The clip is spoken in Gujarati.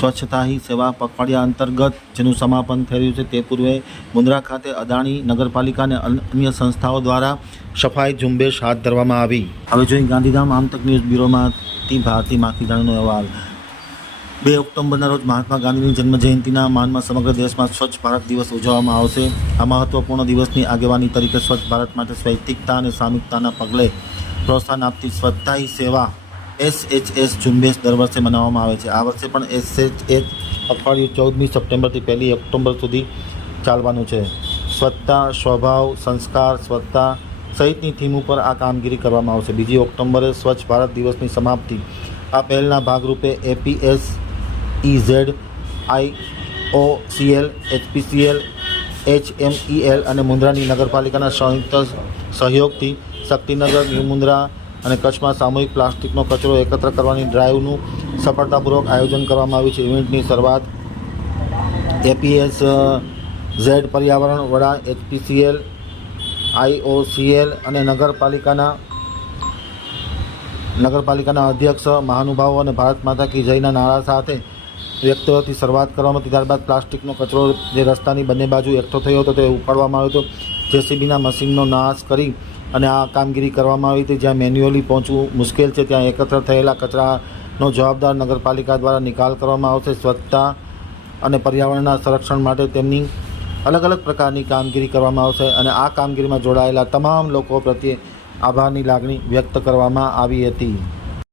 સ્વચ્છતા હી સેવા પખવાડિયા અંતર્ગત જેનું સમાપન થઈ રહ્યું છે, તે પૂર્વે મુન્દ્રા ખાતે અદાણી નગરપાલિકા અને અન્ય સંસ્થાઓ દ્વારા સફાઈ ઝુંબેશ હાથ ધરવામાં આવી. હવે જોઈએ ગાંધીધામ આમતક ન્યૂઝ બ્યુરોમાંથી ભારતી માખીદાણીનો અહેવાલ. બે ઓક્ટોબરના રોજ મહાત્મા ગાંધીની જન્મજયંતિના માનમાં સમગ્ર દેશમાં સ્વચ્છ ભારત દિવસ ઉજવવામાં આવશે. આ મહત્વપૂર્ણ દિવસની આગેવાની તરીકે સ્વચ્છ ભારત માટે સ્વૈતિકતા અને સામૂહિકતાના પગલે પ્રોત્સાહન આપતી સ્વચ્છતા હી એચ એસએચએસ ઝુંબેશ દર વર્ષે મનાવવામાં આવે છે. આ વર્ષે પણ એસએચએસ અઠવાડિયું ચૌદમી સપ્ટેમ્બરથી પહેલી ઓક્ટોબર સુધી ચાલવાનું છે. સ્વચ્છતા, સ્વભાવ, સંસ્કાર, સ્વચ્છતા સહિતની થીમ ઉપર આ કામગીરી કરવામાં આવશે. બીજી ઓક્ટોબરે સ્વચ્છ ભારત દિવસની સમાપ્તિ. આ પહેલના ભાગરૂપે APS EZ I O CL HPCL, HMEL અને મુન્દ્રાની નગરપાલિકાના સંયુક્ત સહયોગથી શક્તિનગર ન્યૂ મુન્દ્રા અને કચ્છમાં સામૂહિક પ્લાસ્ટિકનો કચરો એકત્ર કરવાની ડ્રાઈવનું સફળતાપૂર્વક આયોજન કરવામાં આવ્યું છે. ઇવેન્ટની શરૂઆત એપીએસ ઝેડ પર્યાવરણ વડા એચપીસીએલ આઈઓસીએલ અને નગરપાલિકાના નગરપાલિકાના અધ્યક્ષ મહાનુભાવો અને ભારત માતા કી જયના નારા સાથે વ્યક્તિઓથી શરૂઆત કરવામાં હતી ત્યારબાદ પ્લાસ્ટિકનો કચરો જે રસ્તાની બંને બાજુ એકઠો થયો હતો તે ઉપાડવામાં આવ્યો હતો. જેસીબીના મશીનનો નાશ કરી અને આ કામગીરી કરવામાં આવી હતી, જ્યાં મેન્યુઅલી પહોંચવું મુશ્કેલ છે. ત્યાં એકત્ર થયેલા કચરાનો જવાબદાર નગરપાલિકા દ્વારા નિકાલ કરવામાં આવશે. સ્વચ્છતા અને પર્યાવરણના સંરક્ષણ માટે તેમની અલગ અલગ પ્રકારની કામગીરી કરવામાં આવશે અને આ કામગીરીમાં જોડાયેલા તમામ લોકો પ્રત્યે આભારની લાગણી વ્યક્ત કરવામાં આવી હતી.